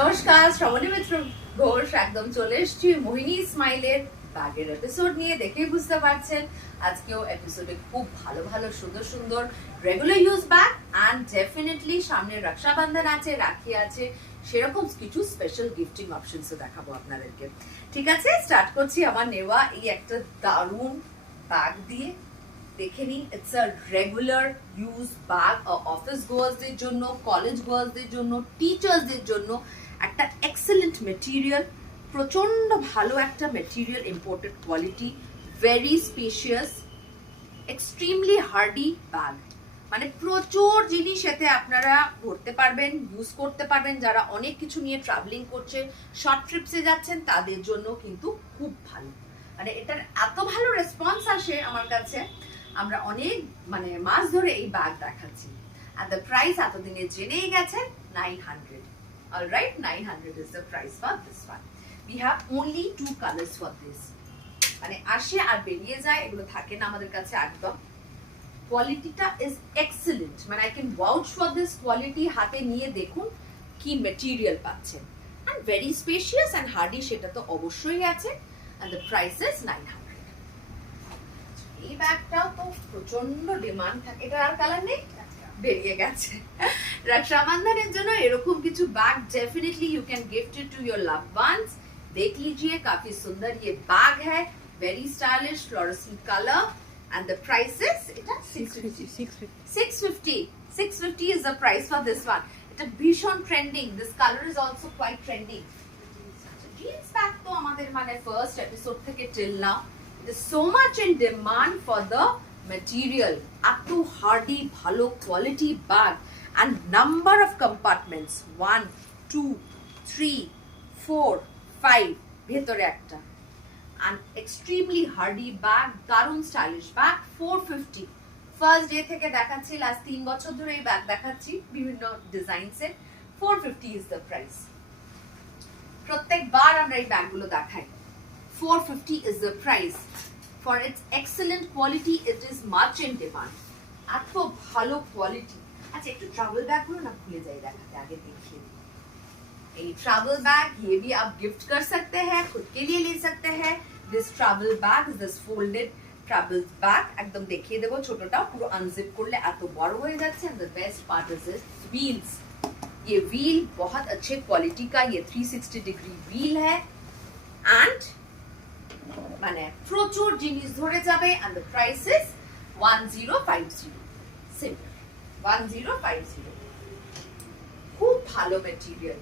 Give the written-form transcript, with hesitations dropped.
নমস্কার, শ্রবণী মিত্র ঘোষ একদম চলে এসেছি মোহিনী স্মাইলের ব্যাগের এপিসোড নিয়ে। দেখেই বুঝতে পারছেন আজকেও এপিসোডে খুব ভালো ভালো সুন্দর সুন্দর regular use bag and definitely সামনে রক্ষাবন্ধন আছে, রাখি আছে, সেরকম কিছু স্পেশাল গিফটিং অপশনসও দেখাবো আপনাদেরকে। ঠিক আছে, স্টার্ট করছি আমার নেওয়া এই একটা দারুণ ব্যাগ দিয়ে। দেখে নিন, it's a regular use bag office গোয়ার্সদের জন্য, কলেজ গোয়ার্সদের জন্য, টিচার্সদের জন্য একটা এক্সেলেন্ট মেটেরিয়াল, প্রচন্ড ভালো একটা material, imported quality, very spacious, extremely hardy bag. মানে প্রচুর জিনিস এতে আপনারা ভরতে পারবেন, ইউজ করতে পারবেন। যারা অনেক কিছু নিয়ে ট্রাভেলিং করছে, শর্ট ট্রিপসে যাচ্ছেন, তাদের জন্য কিন্তু খুব ভালো। মানে এটার এত ভালো রেসপন্স আসে আমার কাছে, আমরা অনেক মাস ধরে এই ব্যাগ দেখাচ্ছি। আর দ্য প্রাইস এতদিনে জেনেই গেছেন, 900. All right, 900 is the price for this one. We have only 2 colors for this. মানে আসে আর বেরিয়ে যায়, এগুলো থাকে না আমাদের কাছে একদম। কোয়ালিটিটা ইজ এক্সেলেন্ট, মানে I can vouch for this quality. হাতে নিয়ে দেখুন কি মেটেরিয়াল পাচ্ছেন, and very spacious and hardy, সেটা তো অবশ্যই আছে। And the price is 900. এই ব্যাগটাও তো প্রচন্ড ডিমান্ড থাকে। এটা আর কালার নেই, বেরিয়ে গেছে। रक्षाबंधन জন্য এরকম কিছু bag definitely you can gift it to your loved ones. देख लीजिए, काफी सुंदर ये बैग है, very stylish, fluorescent colour, and the price is এটা 650 is the price for this one. এটা ভীষণ trending, this color is also quite trending. Jeans bag তো আমাদের মানে ফার্স্ট এপিসোড থেকে till now it is so much in demand for the material. এত hardy ভালো quality bag and number of compartments 1 2 3 4 5 ভেতরে একটা, and extremely hardy bag, দারুণ stylish bag. 450 first day থেকে দেখাচ্ছি, লাস্ট 3 বছর ধরে এই ব্যাগ দেখাচ্ছি বিভিন্ন ডিজাইনসে। 450 is the price. প্রত্যেকবার আমরা এই ব্যাগগুলো দেখাই। 450 is the price. For its excellent quality, it is much in demand. এত ভালো কোয়ালিটি। अच्छा, एक तो ट्रैवल बैग गुलो ना खुले जाए, देखाते आगे देखिए। ये ट्रैवल बैग, ये भी आप गिफ्ट कर सकते हैं, खुद के लिए ले सकते हैं। This travel bag, this folded travel bag, एकदम देखिए देखो छोटोटा पूरा अनजिप करले এত বড় হয়ে যাচ্ছে। And the best part is this wheels. ये व्हील बहुत अच्छे क्वालिटी का, ये 360 डिग्री व्हील है एंड মানে প্রচুর জিনিস ধরে যাবে। And the price is 1050 simple 1050। খুব ভালো মেটেরিয়াল।